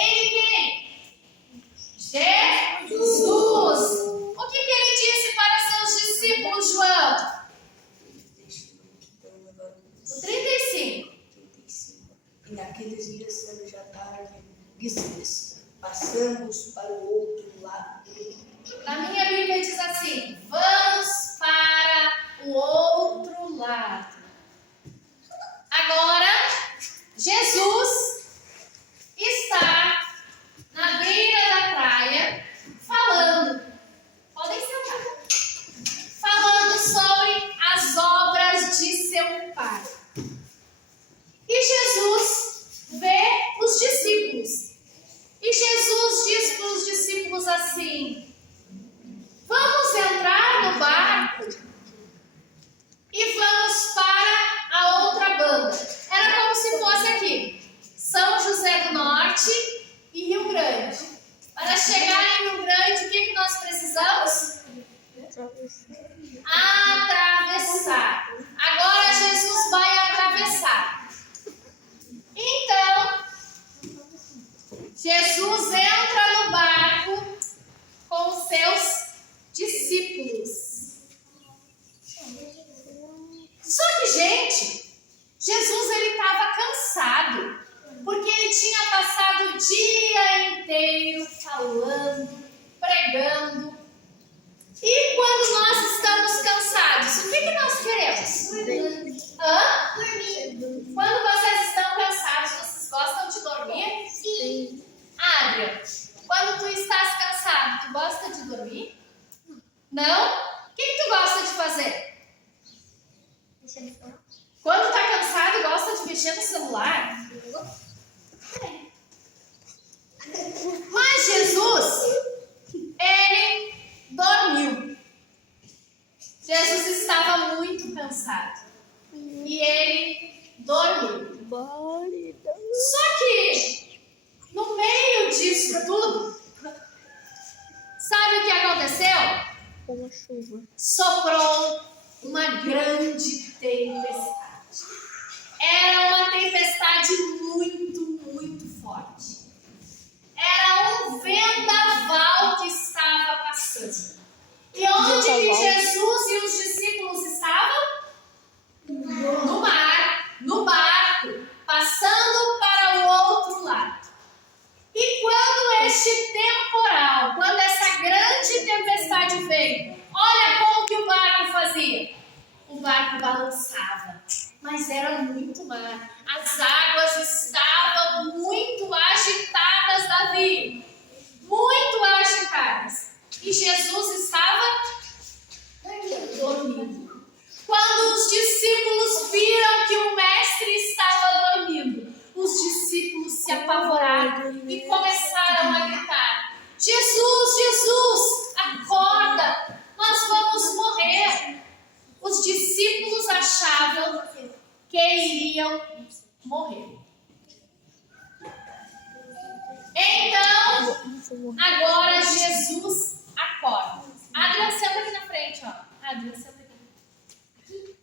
Ele quem? Jesus. O que ele disse para seus discípulos, João? O 35. E naqueles dias, sendo já tarde, disse-lhes: passamos para o outro lado. Na minha Bíblia diz assim: vamos para o outro lado. Agora, Jesus está na beira da praia falando. Podem sentar. Falando sobre as obras de seu Pai. E Jesus vê os discípulos. E Jesus diz para os discípulos assim: vamos entrar no barco e vamos para a outra banda. Era como se fosse aqui, São José do Norte e Rio Grande. Para chegar em Rio Grande, o que nós precisamos? Atravessar. Agora Jesus vai atravessar. Então, Jesus entra no barco com os seus discípulos. Só que, gente, Jesus ele estava cansado, porque ele tinha passado o dia inteiro falando, pregando. E quando nós estamos cansados, o que nós queremos? Quando vocês estão cansados, vocês gostam de dormir? Sim. Adria, quando tu estás cansado, tu gosta de dormir? Não? O que tu gosta de fazer? Quando tá cansado, gosta de mexer no celular? Mas Jesus, ele dormiu. Jesus estava muito cansado e ele dormiu. Só que, no meio disso tudo, sabe o que aconteceu? Uma chuva. Soprou uma grande tempestade. Era uma tempestade muito, muito forte. Era um vendaval que estava passando. E onde que Jesus e os discípulos estavam? No mar, no barco, passando para o outro lado. E quando este temporal, quando essa grande tempestade veio, olha como que o barco fazia. O barco balançava, mas era muito mar. As águas estavam muito agitadas, Davi. Muito agitadas. E Jesus estava dormindo. Quando os discípulos viram que o mestre estava dormindo, os discípulos se apavoraram e começaram a gritar: Jesus, Jesus, acorda, nós vamos morrer. Os discípulos achavam que iriam morrer. Então, agora Jesus acorda. Adriana, senta aqui na frente, ó. Adriana, senta aqui.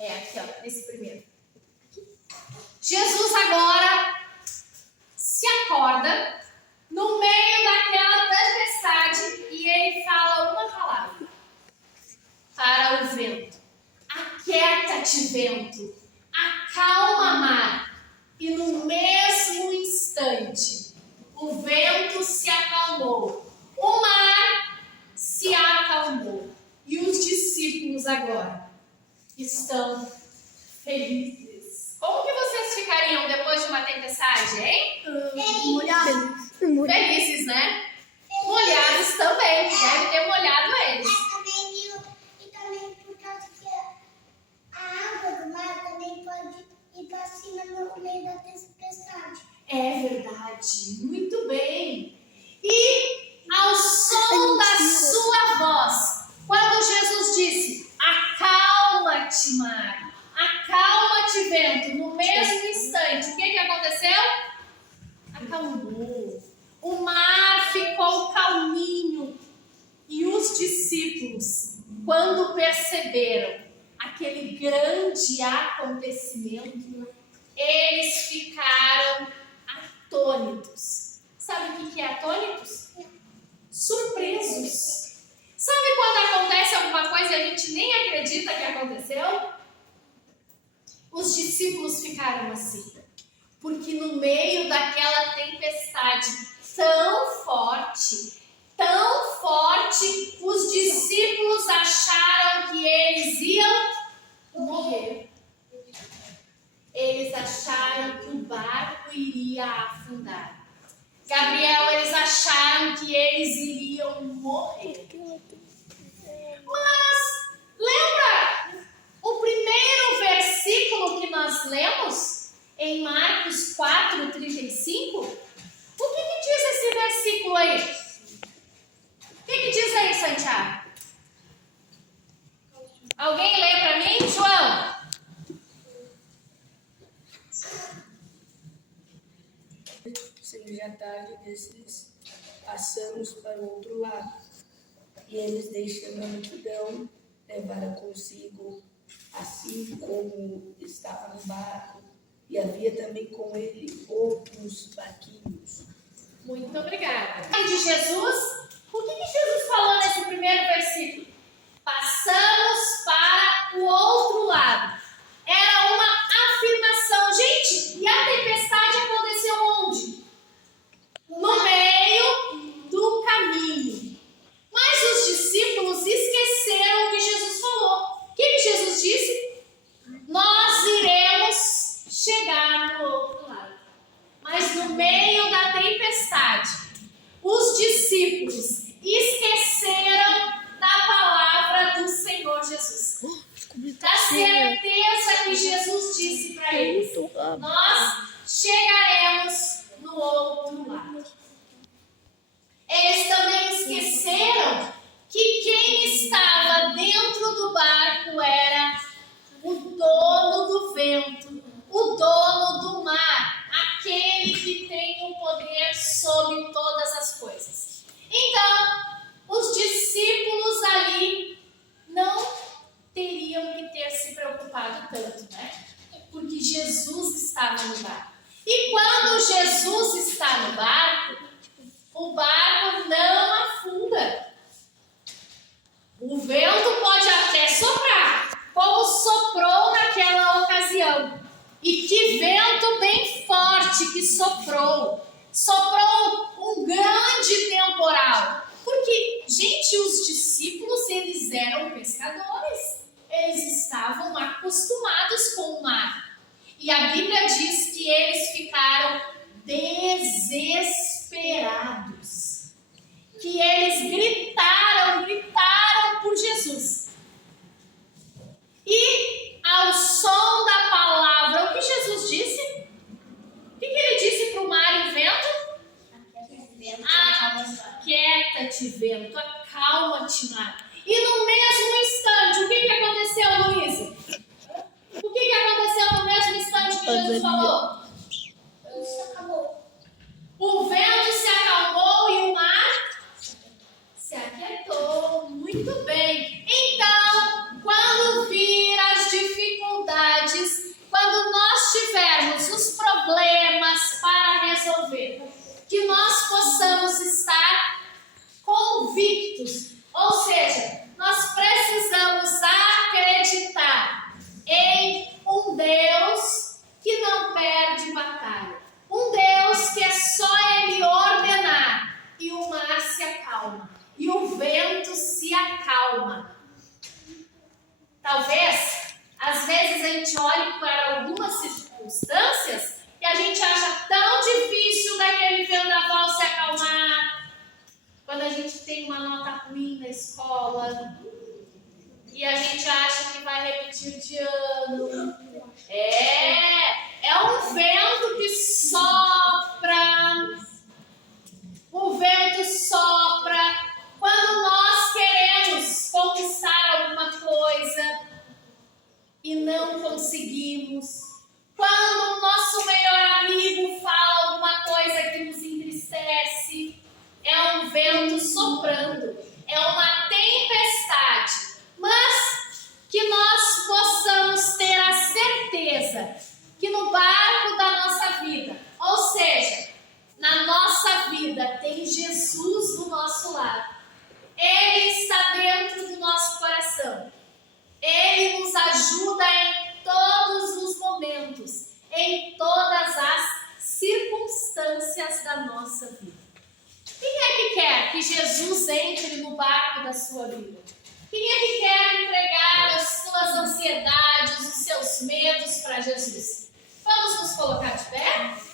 Aqui, ó, esse primeiro. Jesus agora se acorda no meio daquela tempestade e ele fala uma palavra para o vento: aquieta-te, vento, acalma, mar. E no mesmo instante, o vento se acalmou, o mar se acalmou e os discípulos agora estão felizes. Como que vocês ficariam depois de uma tempestade, hein? Molhados. Felizes, né? Molhados também, deve ter molhado eles. E também por causa que a água do mar também pode ir para cima no meio da tempestade. É verdade, muito bem. E ao som da sua voz, quando Jesus disse: acalma-te, mar, acalma-te, vento, no mesmo instante, o que aconteceu? Acalmou. O mar ficou calminho. E os discípulos, quando perceberam aquele grande acontecimento, eles ficaram atônitos. o que é atônitos? Surpresos. Sabe quando acontece alguma coisa e a gente nem acredita que aconteceu? Os discípulos ficaram assim, porque no meio daquela tempestade tão forte, os discípulos acharam que eles iam morrer. Eles acharam que o barco iria afundar. Gabriel, eles acharam que eles iriam morrer. Mas, lembra o primeiro versículo que nós lemos em Marcos 4:35? O que diz esse versículo aí? O que diz aí, Santiago? Alguém lê para mim, João? Sendo já tarde, desses passamos para o outro lado. E eles, deixando a multidão, levaram consigo, assim como estava no barco, e havia também com ele outros barquinhos. Muito obrigada. De Jesus, o que Jesus falou nesse primeiro versículo? Passamos para o outro lado. Era uma afirmação. Gente, e a tempestade aconteceu onde? No meio do caminho. Mas os discípulos esqueceram o que Jesus falou. O que Jesus disse? Nós iremos chegar no outro lado. Mas no meio da tempestade, os discípulos esqueceram da palavra do Senhor Jesus. Da certeza que Jesus disse para eles: nós chegaremos no outro lado. Eles também esqueceram que quem estava dentro do barco era o dono do vento, o dono do mar, aquele que tem o poder sobre todas as coisas. Então, os discípulos ali não teriam que ter se preocupado tanto, né? Porque Jesus estava no barco. E quando Jesus está no barco, o barco não afunda. O vento pode até soprar, como soprou naquela ocasião. E que vento bem forte que soprou. Soprou um grande temporal. Porque, gente, os discípulos, eles eram pescadores. Eles estavam acostumados com o mar. E a Bíblia diz que eles ficaram desesperados. Que eles gritaram por Jesus. E ao som da palavra, o que Jesus disse? O que ele disse para o mar e o vento? Aquieta-te, vento, acalma-te, mar. E no mesmo instante, o que aconteceu, Luísa? O que aconteceu no mesmo instante que Jesus falou? Isso acabou. O vento se acalmou e o mar se aquietou. Muito bem. Então, quando vir as dificuldades, quando nós tivermos os problemas para resolver, que nós possamos estar convictos. Ou seja, nós precisamos acreditar em um Deus que não perde batalha. Um Deus que é só Ele ordenar e o mar se acalma. E o vento se acalma. Talvez, às vezes a gente olhe para algumas circunstâncias e a gente acha tão difícil daquele vendaval se acalmar. Quando a gente tem uma nota ruim na escola e a gente acha que vai repetir de ano. É um vento que sopra. O vento sopra quando nós queremos conquistar alguma coisa e não conseguimos. Quando o nosso melhor amigo fala alguma coisa que nos entristece, é um vento soprando, é uma tempestade. Mas que nós possamos Jesus do nosso lado. Ele está dentro do nosso coração. Ele nos ajuda em todos os momentos, em todas as circunstâncias da nossa vida. Quem é que quer que Jesus entre no barco da sua vida? Quem é que quer entregar as suas ansiedades, os seus medos para Jesus? Vamos nos colocar de pé?